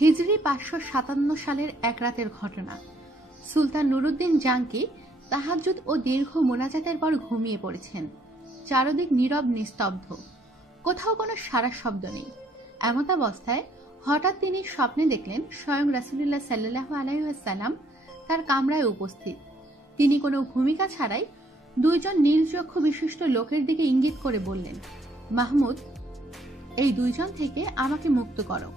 হিজরি 557 সালের এক রাতের ঘটনা। সুলতান নুরুদ্দিন জাঙ্কি তাহাজ্জুদ ও দীর্ঘ মোনাজাতের পর ঘুমিয়ে পড়েছেন। চারদিক নীরব নিস্তব্ধ, কোথাও কোনো সারা শব্দ নেই। এমতাবস্থায় হঠাৎ তিনি স্বপ্নে দেখলেন স্বয়ং রাসূলুল্লাহ সাল্লাল্লাহু আলাইহি ওয়াসাল্লাম তার কামরায় উপস্থিত। তিনি কোনো ভূমিকা ছাড়াই দুইজন নীলচক্ষু বিশিষ্ট লোকের দিকে ইঙ্গিত করে বললেন, মাহমুদ, এই দুইজন থেকে আমাকে মুক্ত করো।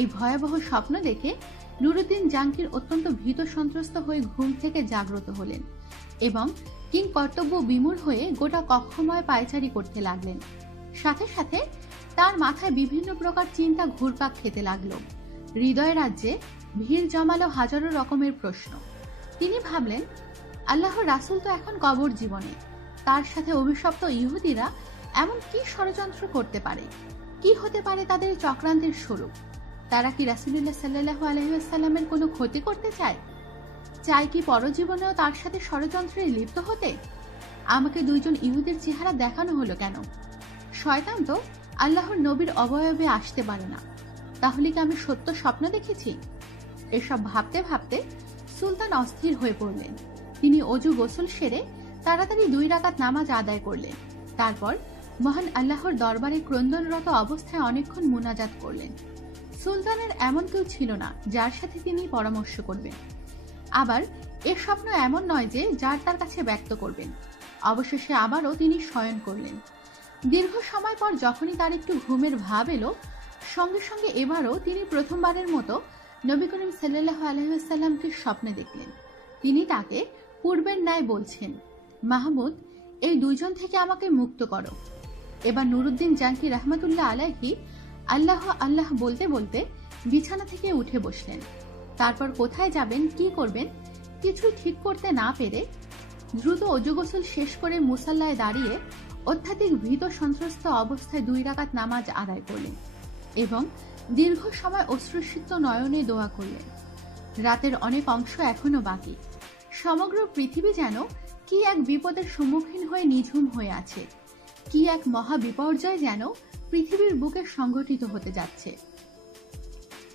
এই ভয়াবহ স্বপ্ন দেখে নুরুদ্দিন জাঙ্কির অত্যন্ত ভীত সন্ত্রস্ত হয়ে ঘুম থেকে জাগ্রত হলেন এবং কিং কর্তব্য বিমূঢ় হয়ে গোটা কক্ষময় পায়চারি করতে লাগলেন। সাথে সাথে তার মাথায় বিভিন্ন প্রকার চিন্তা ঘুরপাক খেতে লাগলো। হৃদয় রাজ্যে ভিড় জমালো হাজারো রকমের প্রশ্ন। তিনি ভাবলেন, আল্লাহর রাসূল তো এখন কবর জীবনে, তার সাথে অভিশপ্ত ইহুদিরা এমন কি ষড়যন্ত্র করতে পারে? কি হতে পারে তাদের চক্রান্তের স্বরূপ? তারা কি রাসূলুল্লাহ সাল্লাল্লাহু আলাইহি ওয়াসাল্লামের কোনো ক্ষতি করতে চায়? চায় কি পরজীবনেও তার সাথে ষড়যন্ত্রে লিপ্ত হতে? আমাকে দুইজন ইহুদির চেহারা দেখানো হলো কেন? শয়তান তো আল্লাহর নবীর অবয়বে আসতে পারে না। তাহলে কি আমি সত্য স্বপ্ন দেখেছি? এসব ভাবতে ভাবতে সুলতান অস্থির হয়ে পড়লেন। তিনি অজু গোসল সেরে তাড়াতাড়ি 2 রাকাত নামাজ আদায় করলেন। তারপর মহান আল্লাহর দরবারে ক্রন্দনরত অবস্থায় অনেকক্ষণ মুনাজাত করলেন। সুলতানের এমন কেউ ছিল না যার সাথে তিনি পরামর্শ করবেন। আবার এ স্বপ্ন এমন নয় যে যার তার কাছে ব্যক্ত করবেন। অবশেষে আবারও তিনি শয়ন করলেন। দীর্ঘ সময় পর যখনই তার একটু ঘুমের ভাব এলো, সঙ্গে সঙ্গে এবারও তিনি প্রথমবারের মতো নবী করিম সাল্লাল্লাহু আলাইহি ওয়াসাল্লামকে স্বপ্নে দেখলেন। তিনি তাকে পূর্বের ন্যায় বলছেন, মাহমুদ, এই দুইজন থেকে আমাকে মুক্ত করো। এবার নুরুদ্দিন জাঙ্কি রাহমাতুল্লাহ আলাইহি আল্লাহ আল্লাহ বলতে বলতে বিছানা থেকে উঠে বসলেন। তারপর কোথায় যাবেন, কি করবেন কিছুই ঠিক করতে না পেরে দ্রুত অজু গোসল শেষ করে মুসাল্লায় দাঁড়িয়ে অত্যাধিক ভীত সন্ত্রস্ত অবস্থায় 2 রাকাত নামাজ আদায় করলেন এবং দীর্ঘ সময় অশ্রুসিক্ত নয়নে দোয়া করলেন। রাতের অনেক অংশ এখনো বাকি। সমগ্র পৃথিবী যেন কি এক বিপদের সম্মুখীন হয়ে নিঝুম হয়ে আছে। কি এক মহা বিপর্যয় যেন পৃথিবীর বুকে সংঘটিত হতে যাচ্ছে।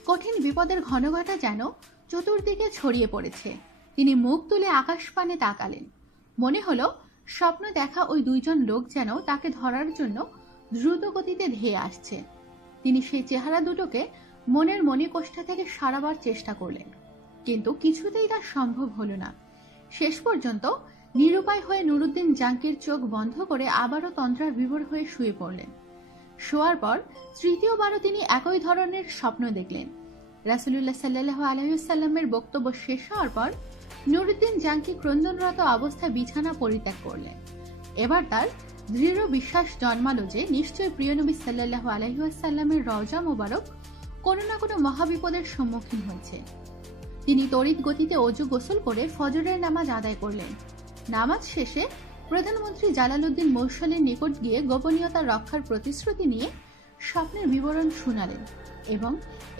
কঠিন বিপদের ঘনঘটা যেন চতুর্দিকে ছড়িয়ে পড়েছে। তিনি মুখ তুলে আকাশ পানে তাকালেন। মনে হলো স্বপ্ন দেখা ওই দুইজন লোক যেন তাকে ধরার জন্য দ্রুত গতিতে ধেয়ে আসছে। তিনি সেই চেহারা দুটোকে মনের মণিকোষ্ঠা থেকে সরাবার চেষ্টা করলেন, কিন্তু কিছুতেই তা সম্ভব হলো না। শেষ পর্যন্ত নিরুপায় হয়ে নুরুদ্দিন জাঙ্কির চোখ বন্ধ করে আবারও তন্দ্রার বিভোর হয়ে শুয়ে পড়লেন। শোয়ার পর তৃতীয়বারও তিনি একই ধরনের স্বপ্ন দেখলেন। রাসূলুল্লাহ সাল্লাল্লাহু আলাইহি ওয়াসাল্লামের বক্তব্য শেষ হওয়ার পর নুরুদ্দিন জাঙ্কি ক্রন্দনরত অবস্থায় বিছানা পরিত্যাগ করলেন। এবার তার দৃঢ় বিশ্বাস জন্মালো যে নিশ্চয়ই প্রিয় নবী সাল্লাল্লাহু আলাইহি ওয়াসাল্লামের রওজা মোবারক কোনো না কোনো মহাবিপদের সম্মুখীন হয়েছে। তিনি তড়িৎ গতিতে অজু গোসল করে ফজরের নামাজ আদায় করলেন। নামাজ শেষে প্রধানমন্ত্রী জালালউদ্দিন মৌসুলের নিকট গিয়ে গোপনীয়তা রক্ষার প্রতিশ্রুতি নিয়ে স্বপ্নের বিবরণ শুনালেন এবং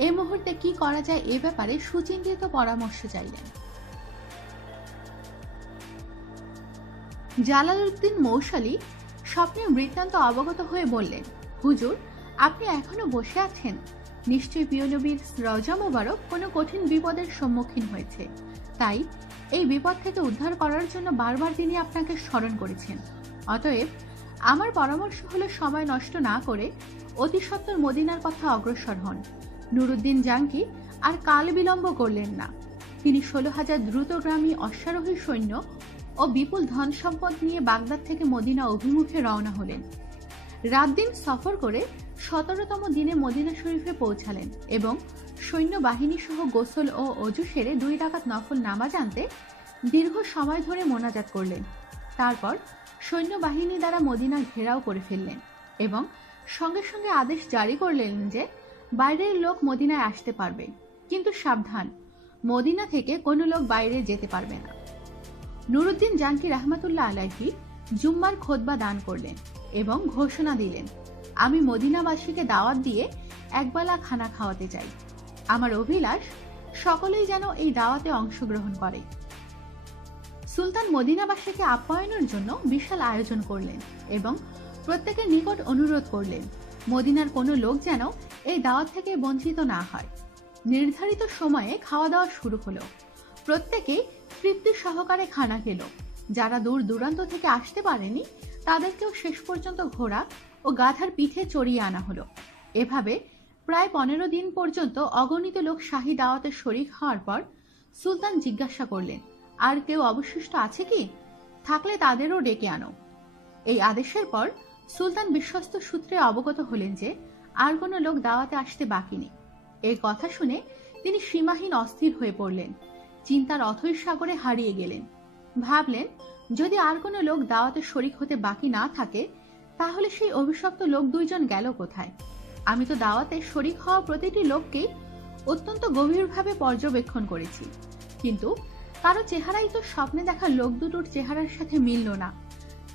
এই মুহূর্তে কি করা যায় এ ব্যাপারে সুচিন্তিত পরামর্শ চাইলেন। জালালউদ্দিন মৌসুলি স্বপ্নের বৃত্তান্ত অবগত হয়ে বললেন, হুজুর, আপনি এখনো বসে আছেন। নিশ্চয়ই প্রিয় নবীর রওজা মোবারক কোনো কঠিন বিপদের সম্মুখীন হয়েছে। তাই এই বিপদ থেকে উদ্ধার করার জন্য বারবার তিনি আপনাকে স্মরণ করেছেন। অতএব আমার পরামর্শ হলো সময় নষ্ট না করে অতি সত্বর মদিনার কথা অগ্রসর হন। নুরুদ্দিন জাঙ্কি আর কাল বিলম্ব করলেন না। তিনি 16,000 দ্রুতগামী অশ্বারোহী সৈন্য ও বিপুল ধন সম্পদ নিয়ে বাগদাদ থেকে মদিনা অভিমুখে রওনা হলেন। রাত দিন সফর করে 17তম দিনে মদিনা শরীফে পৌঁছালেন এবং সৈন্যবাহিনী সহ গোসল ও অজু সেরে 2 রাকাত নফল নামাজ আনতে দীর্ঘ সময় ধরে মোনাজাত করলেন। তারপর সৈন্যবাহিনী দ্বারা মদিনা ঘেরাও করে ফেললেন এবং সঙ্গে সঙ্গে আদেশ জারি করলেন যে বাইরের লোক মদিনায় আসতে পারবে, কিন্তু সাবধান, মদিনা থেকে কোনো লোক বাইরে যেতে পারবে না। নুরুদ্দিন জাঙ্কি রাহমাতুল্লাহ আলাইহি জুম্মার খুতবা দান করলেন এবং ঘোষণা দিলেন, আমি মদিনাবাসীকে দাওয়াত দিয়ে একবেলা খানা খাওয়াতে চাই। আমার অভিলাষ সকলেই যেন এই দাওয়াতে অংশগ্রহণ করে। সুলতান মদিনাবাসীকে আপ্যায়নের জন্য বিশাল আয়োজন করলেন এবং প্রত্যেকের নিকট অনুরোধ করলেন মদিনার কোনো লোক যেন এই দাওয়াত থেকে বঞ্চিত না হয়। নির্ধারিত সময়ে খাওয়া দাওয়া শুরু হলো। প্রত্যেকেই তৃপ্তি সহকারে খানা খেল। যারা দূর দূরান্ত থেকে আসতে পারেনি তাদেরকেও শেষ পর্যন্ত ঘোড়া ও গাধার পিঠে চড়িয়ে আনা হলো। এভাবে প্রায় 15 দিন পর্যন্ত অগণিত লোক শাহী দাওয়াতে শরিক হওয়ার পর সুলতান জিজ্ঞাসা করলেন, আর কেউ অবশিষ্ট আছে কি? থাকলে তাদেরও ডেকে আনো। এই আদেশের পর সুলতান বিশ্বস্ত সূত্রে অবগত হলেন যে আর কোনো লোক দাওয়াতে আসতে বাকি নেই। এই কথা শুনে তিনি সীমাহীন অস্থির হয়ে পড়লেন, চিন্তার অথৈ সাগরে হারিয়ে গেলেন। ভাবলেন, যদি আর কোনো লোক দাওয়াতে শরিক হতে বাকি না থাকে তাহলে সেই অভিশপ্ত লোক দুইজন গেল কোথায়? আমি তো দাওয়াতে শরিক হওয়া প্রতিটি লোককেই অত্যন্ত গভীরভাবে পর্যবেক্ষণ করেছি, কিন্তু কারো চেহারাই তো স্বপ্নে দেখা লোক দুটোর চেহারার সাথে মিলল না।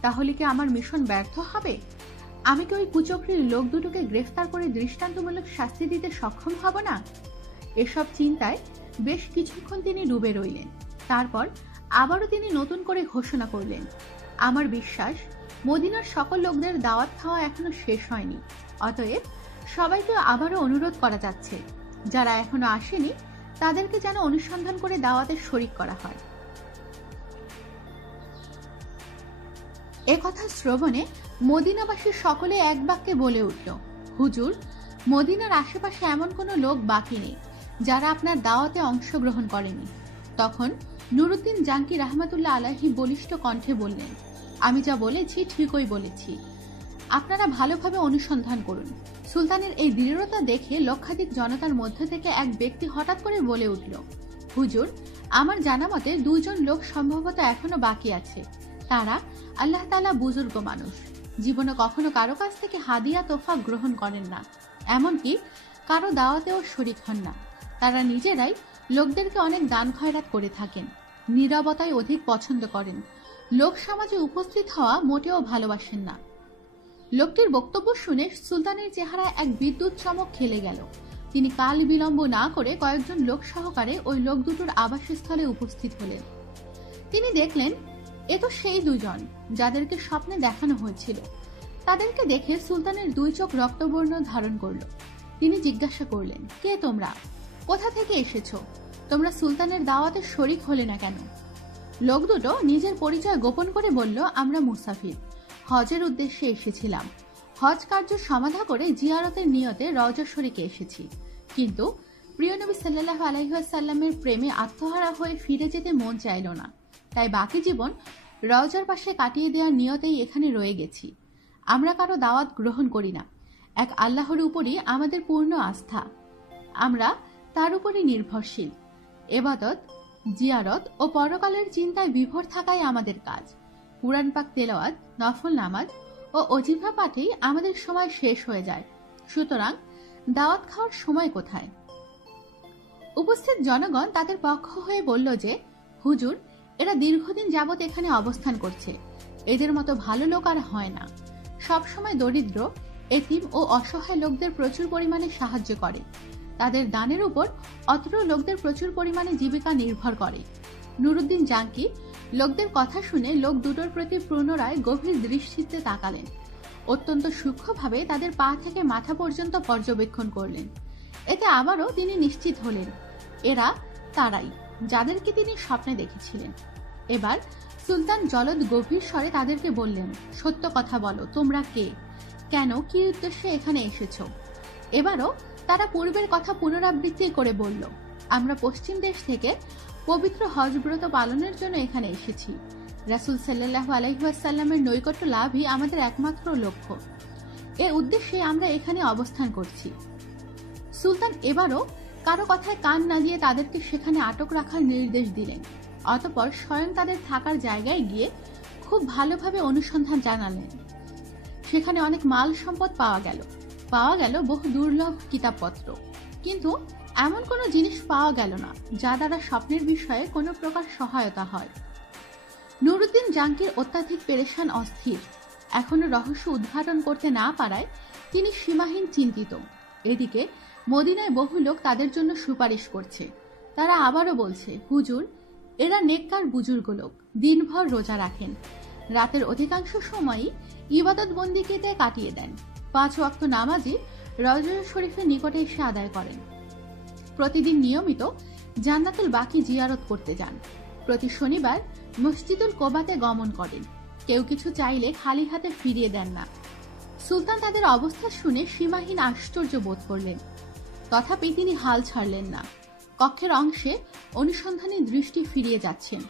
তাহলে কি আমার মিশন ব্যর্থ হবে? আমি কি ওই কুচক্রীর লোক দুটোকে গ্রেফতার করে দৃষ্টান্তমূলক শাস্তি দিতে সক্ষম হব না? এসব চিন্তায় বেশ কিছুক্ষণ তিনি ডুবে রইলেন। তারপর আবারও তিনি নতুন করে ঘোষণা করলেন, আমার বিশ্বাস মদিনার সকল লোকদের দাওয়াত খাওয়া এখনো শেষ হয়নি। অতএব সবাইকে আবারও অনুরোধ করা যাচ্ছে, যারা এখনো আসেনি তাদেরকে যেন অনুসন্ধান করে দাওয়াতে শরিক করা হয়। একথা শ্রবণে মদিনাবাসী সকলে এক বাক্যে বলে উঠল, হুজুর, মদিনার আশেপাশে এমন কোনো লোক বাকি নেই যারা আপনার দাওয়াতে অংশগ্রহণ করেনি। তখন নুরুদ্দিন জাঙ্কি রাহমাতুল্লাহ আলাইহি বলিষ্ঠ কণ্ঠে বললেন, আমি যা বলেছি ঠিকই বলেছি, আপনারা ভালোভাবে অনুসন্ধান করুন। সুলতানের এই দৃঢ়তা দেখে লক্ষাধিক জনতার মধ্য থেকে এক ব্যক্তি হঠাৎ করে বলে উঠল, হুজুর, আমার জানা মতে 2 জন লোক সম্ভবত এখনো বাকি আছে। তারা আল্লাহ তাআলা বুজুর্গ মানুষ, জীবনে কখনো কারো কাছ থেকে হাদিয়া তোফা গ্রহণ করেন না, এমনকি কারো দাওয়াতেও শরিক হন না। তারা নিজেরাই লোকদেরকে অনেক দান খয়রাত করে থাকেন, নীরবতায় অধিক পছন্দ করেন, লোক সমাজে উপস্থিত হওয়া মোটেও ভালোবাসেন না। লোকটির বক্তব্য শুনে সুলতানের চেহারায় এক বিদ্যুৎ চমক খেলে গেল। তিনি কাল বিলম্ব না করে কয়েকজন লোক সহকারে ওই লোক দুটোর আবাসস্থলে উপস্থিত হলেন। তিনি দেখলেন, এ তো সেই 2 জন যাদেরকে স্বপ্নে দেখানো হয়েছিল। তাদেরকে দেখে সুলতানের 2 চোখ রক্তবর্ণ ধারণ করল। তিনি জিজ্ঞাসা করলেন, কে তোমরা? কোথা থেকে এসেছো? তোমরা সুলতানের দাওয়াতে শরিক হলে না কেন? লোক দুটো নিজের পরিচয় গোপন করে বলল, আমরা মুসাফির, হজের উদ্দেশ্যে এসেছিলাম। হজ কার্য সমাধা করে জিয়ারতের নিয়তে রওজা শরীফে এসেছি, কিন্তু প্রিয় নবী সাল্লাল্লাহু আলাইহি ওয়াসাল্লামের প্রেমে আত্মহারা হয়ে ফিরে যেতে মন চাইল না, তাই বাকি জীবন রওজার পাশে কাটিয়ে দেওয়ার নিয়তেই এখানে রয়ে গেছি। আমরা কারো দাওয়াত গ্রহণ করি না, এক আল্লাহর উপরই আমাদের পূর্ণ আস্থা, আমরা তার উপরই নির্ভরশীল। ইবাদত, জিয়ারত ও পরকালের চিন্তায় বিভোর থাকাই আমাদের কাজ। কুরআন পাক তেলাওয়াত, নফল নামাজ ও ওজিফা পাঠেই আমাদের সময় শেষ হয়ে যায়। সুতরাং দাওয়াত খাওয়ার সময় কোথায়? উপস্থিত জনগণ তাদের পক্ষ হয়ে বলল যে, হুজুর, এরা দীর্ঘদিন যাবত এখানে অবস্থান করছে, এদের মতো ভালো লোক আর হয় না। সবসময় দরিদ্র, এতিম ও অসহায় লোকদের প্রচুর পরিমাণে সাহায্য করে। তাদের দানের উপর অত্র লোকদের প্রচুর পরিমাণে জীবিকা নির্ভর করে। নুরুদ্দিন জাঙ্কি লোকদের কথা শুনে লোক দুটোর প্রতি পুনরায় গভীর দৃষ্টিতে তাকালেন। অত্যন্ত সূক্ষ্মভাবে তাদের পা থেকে মাথা পর্যন্ত পর্যবেক্ষণ করলেন। এতে আবারও তিনি নিশ্চিত হলেন, এরা তারাই যাদেরকে তিনি স্বপ্নে দেখেছিলেন। এবার সুলতান জলদ গভীর স্বরে তাদেরকে বললেন, সত্য কথা বলো, তোমরা কে, কেন, কি উদ্দেশ্যে এখানে এসেছো? এবারও তারা পূর্বের কথা পুনরাবৃত্তি করে বলল, আমরা পশ্চিম দেশ থেকে পবিত্র হজ ব্রত পালনের জন্য এখানে এসেছি। রাসূল সাল্লাল্লাহু আলাইহি ওয়াসাল্লামের নৈকট্য লাভই আমাদের একমাত্র লক্ষ্য। এ উদ্দেশ্যে আমরা এখানে অবস্থান করছি। সুলতান এবারও কারো কথায় কান না দিয়ে তাদেরকে সেখানে আটক রাখার নির্দেশ দিলেন। অতঃপর স্বয়ং তাদের থাকার জায়গায় গিয়ে খুব ভালোভাবে অনুসন্ধান জানালেন। সেখানে অনেক মাল সম্পদ পাওয়া গেল বহু দুর্লভ কিতাবপত্র, কিন্তু এমন কোনো জিনিস পাওয়া গেল না যা দ্বারা স্বপ্নের বিষয়ে কোনো প্রকার সহায়তা হয়। নুরুদ্দিন জাঙ্কির অত্যাধিক পেরেশান অস্থির, এখনো রহস্য উদ্ঘাটন করতে না পারায় তিনি সীমাহীন চিন্তিত। এদিকে মদিনায় বহু লোক তাদের জন্য সুপারিশ করছে। তারা আবারও বলছে, হুজুর, এরা নেককার বুজুর্গ লোক, দিনভর রোজা রাখেন, রাতের অধিকাংশ সময়ই ইবাদত বন্দিগিতে কাটিয়ে দেন, 5 ওয়াক্ত নামাজই রওজা শরীফের নিকটে এসে আদায় করেন। প্রতিদিন নিয়মিত জান্নাতুল বাকি জিয়ারত করতে যান। প্রতি শনিবার মসজিদুল কোবাতে গমন করেন। কেউ কিছু চাইলে খালি হাতে ফিরিয়ে দেন না। সুলতান তাদের অবস্থা শুনে সীমাহীন আশ্চর্য বোধ করলেন। তথাপি তিনি হাল ছাড়লেন না। কক্ষের অংশে অনুসন্ধানী দৃষ্টি ফিরিয়ে যাচ্ছেন।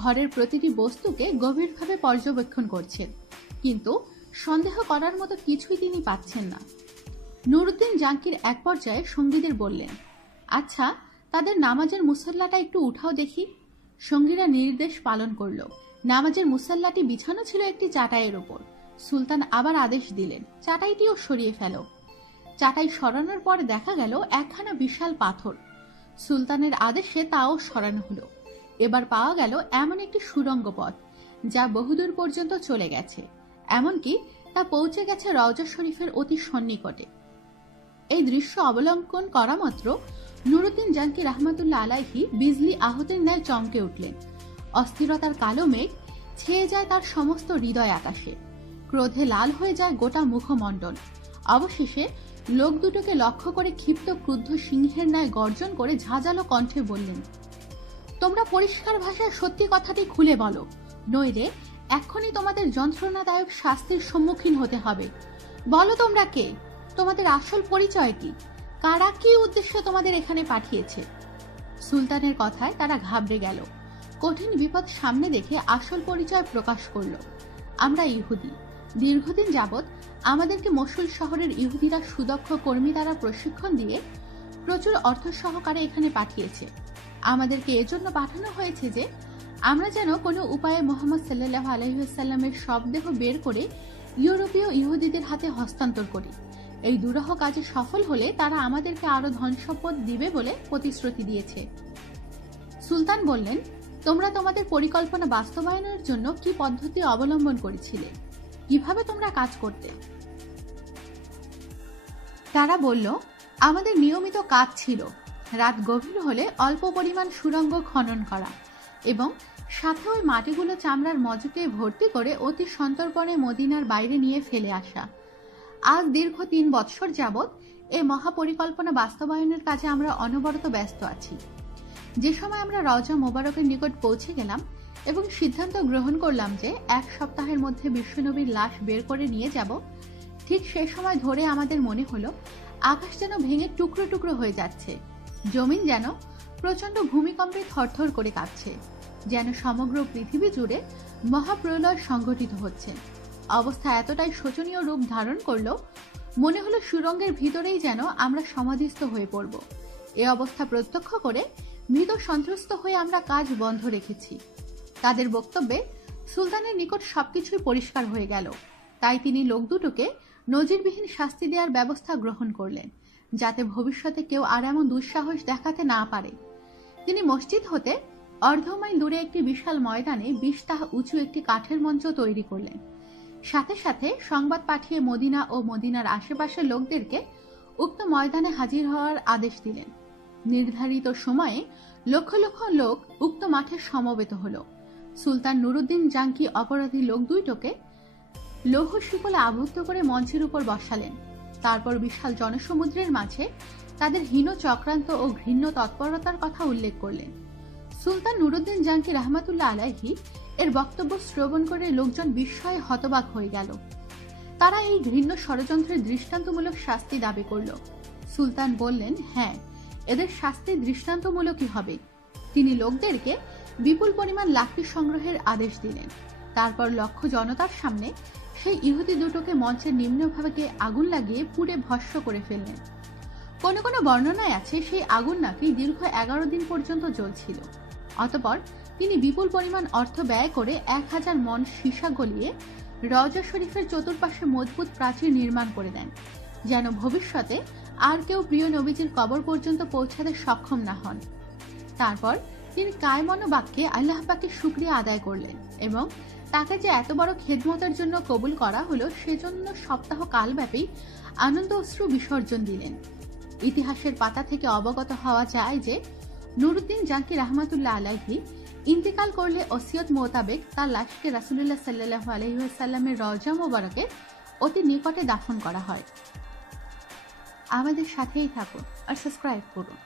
ঘরের প্রতিটি বস্তুকে গভীরভাবে পর্যবেক্ষণ করছেন, কিন্তু সন্দেহ করার মতো কিছুই তিনি পাচ্ছেন না। নুরুদ্দিন জাঙ্কির এক পর্যায়ে সঙ্গীদের বললেন, আচ্ছা, তাদের নামাজের মুসল্লাটা একটু উঠাও দেখি। সঙ্গীরা নির্দেশ পালন করল। নামাজের মুসল্লাটি বিছানো ছিল একটি চাটাইয়ের উপর। সুলতান আবার আদেশ দিলেন, চাটাইটিও সরিয়ে ফেলো। চাটাই সরানোর পর দেখা গেল একখানা বিশাল পাথর। সুলতানের আদেশে তাও সরানো হলো। এবার পাওয়া গেল এমন একটি সুড়ঙ্গ পথ, যা বহুদূর পর্যন্ত চলে গেছে, এমনকি তা পৌঁছে গেছে রওজা শরীফের অতি সন্নিকটে। এই দৃশ্য অবলম্বন করা মাত্র নুরুদ্দিন জাঙ্কি রহমাতুল্লাহ আলাইহি বিজলি আহতের ন্যায় চমকে উঠলেন। অস্থিরতার কালো মেঘ ছেয়ে যায় তার সমস্ত হৃদয় আকাশে। ক্রোধে লাল হয়ে যায় গোটা মুখমণ্ডল। অবশেষে লোক দুটোকে লক্ষ্য করে ক্ষিপ্ত ক্রুদ্ধ সিংহের ন্যায় গর্জন করে ঝাঁঝালো কণ্ঠে বললেন, তোমরা পরিষ্কার ভাষায় সত্যি কথাটি খুলে বলো, নইলে এক্ষুনি তোমাদের যন্ত্রণাদায়ক শাস্তির সম্মুখীন হতে হবে। বলো তোমরা কে, তোমাদের আসল পরিচয় কি, কারা কি উদ্দেশ্যে তোমাদের এখানে পাঠিয়েছে? সুলতানের কথায় তারা ঘাবড়ে গেল। কঠিন বিপদ সামনে দেখে আসল পরিচয় প্রকাশ করল। আমরা ইহুদি। দীর্ঘদিন যাবৎ আমাদেরকে মসুল শহরের ইহুদিরা সুদক্ষ কর্মী দ্বারা প্রশিক্ষণ দিয়ে প্রচুর অর্থ সহকারে এখানে পাঠিয়েছে। আমাদেরকে এজন্য পাঠানো হয়েছে যে আমরা যেন কোনো উপায়ে মুহাম্মদ সাল্লাল্লাহু আলাইহি ওয়াসাল্লামের শবদেহ বের করে ইউরোপীয় ইহুদিদের হাতে হস্তান্তর করি। এই দুরূহ কাজে সফল হলে তারা আমাদেরকে আরো ধন সম্পদ দিবে বলে প্রতিশ্রুতি দিয়েছে। সুলতান বললেন, তোমরা তোমাদের পরিকল্পনা বাস্তবায়নের জন্য কি পদ্ধতি অবলম্বন করেছিলে, কিভাবে তোমরা কাজ করতে? তারা বলল, আমাদের নিয়মিত কাজ ছিল রাত গভীর হলে অল্প পরিমাণ সুড়ঙ্গ খনন করা এবং সাথে ওই মাটিগুলো চামড়ার মজুতে ভর্তি করে অতি সন্তর্পণে মদিনার বাইরে নিয়ে ফেলে আসা। আজ দীর্ঘ 3 বৎসর যাবৎ এই মহাপরিকল্পনা বাস্তবায়নের কাজে আমরা অনবরত ব্যস্ত আছি। যে সময় আমরা রওজা মোবারকের নিকট পৌঁছে গেলাম এবং সিদ্ধান্ত গ্রহণ করলাম যে 1 সপ্তাহের মধ্যে বিশ্বনবীর লাশ বের করে নিয়ে যাব, ঠিক সেই সময় ধরে আমাদের মনে হলো আকাশ যেন ভেঙে টুকরো টুকরো হয়ে যাচ্ছে। জমিন যেন প্রচন্ড ভূমিকম্পে থরথর করে কাঁপছে, যেন সমগ্র পৃথিবী জুড়ে মহাপ্রলয় সংঘটিত হচ্ছে। অবস্থা এতটাই শোচনীয় রূপ ধারণ করলো, মনে হলো সুড়ঙ্গের ভিতরেই যেন আমরা সমাধিস্থ হয়ে পড়ব। এ অবস্থা প্রত্যক্ষ করে ভীত সন্ত্রস্ত হয়ে আমরা কাজ বন্ধ রেখেছি। তাদের বক্তব্যে সুলতানের নিকট সবকিছুই পরিষ্কার হয়ে গেল। তাই তিনি লোক দুটোকে নজিরবিহীন শাস্তি দেওয়ার ব্যবস্থা গ্রহণ করলেন, যাতে ভবিষ্যতে কেউ আর এমন দুঃসাহস দেখাতে না পারে। তিনি মসজিদ হতে অর্ধ মাইল দূরে একটি বিশাল ময়দানে 20 তাহ উঁচু একটি কাঠের মঞ্চ তৈরি করলেন। সাথে সাথে সংবাদ পাঠিয়ে মদিনা ও মদিনার আশেপাশের লোকদেরকে উক্ত ময়দানে হাজির হওয়ার আদেশ দিলেন। নির্ধারিত সময়ে লক্ষ লক্ষ লোক উক্ত মাঠে সমবেত হল। সুলতান নুরুদ্দিন জাঙ্কি অপরাধী লোক দুইটোকে লৌহ শিকলে আবদ্ধ করে মঞ্চের উপর বসালেন। তারপর বিশাল জনসমুদ্রের মাঝে তাদের হীন চক্রান্ত ও ঘৃণ্য তৎপরতার কথা উল্লেখ করলেন। সুলতান নুরুদ্দিন জাঙ্কি রহমাতুল্লাহ আলাইহি এর বক্তব্য শ্রবণ করে লোকজন বিস্ময়ে হতবাক হয়ে গেল। তারা এই ঘৃণ্য ষড়যন্ত্রের দৃষ্টান্তমূলক শাস্তি দাবি করল। সুলতান বললেন, হ্যাঁ, এদের শাস্তি দৃষ্টান্তমূলকই হবে। তিনি লোকদেরকে বিপুল পরিমাণ লাকড়ি সংগ্রহের আদেশ দিলেন। তারপর লক্ষ জনতার সামনে সেই ইহুদি দুটোকে মঞ্চের নিম্নভাগে আগুন লাগিয়ে পুড়ে ভস্ম করে ফেললেন। কোন কোন বর্ণনায় আছে সেই আগুন নাকি দীর্ঘ 11 দিন পর্যন্ত জ্বলছিল। অতঃপর তিনি বিপুল পরিমাণ অর্থ ব্যয় করে 1000 মণ সীসা গলিয়ে রওজা শরীফের চতুর্পাশে মজবুত প্রাচীর নির্মাণ করে দেন, যেন ভবিষ্যতে আর কেউ প্রিয় নবীজির কবর পর্যন্ত পৌঁছাতে সক্ষম না হন। তারপর তিনি কায়মন বাক্যে আল্লাহ পাকের শুকরিয়া আদায় করলেন এবং তাকে যে এত বড় খেদমতের জন্য কবুল করা হলো সেজন্য সপ্তাহ কালব্যাপী আনন্দ অশ্রু বিসর্জন দিলেন। ইতিহাসের পাতা থেকে অবগত হওয়া যায় যে নুরুদ্দিন জাঙ্কি রহমাতুল্লাহ আলাইহি ইন্তেকাল করলে ওসিয়ত মোতাবেক তার লাশকে রাসূলুল্লাহ সাল্লাল্লাহু আলাইহি ওয়াসাল্লামের রওজা মোবারকে অতি নিকটে দাফন করা হয়। আমাদের সাথেই থাকুন আর সাবস্ক্রাইব করুন।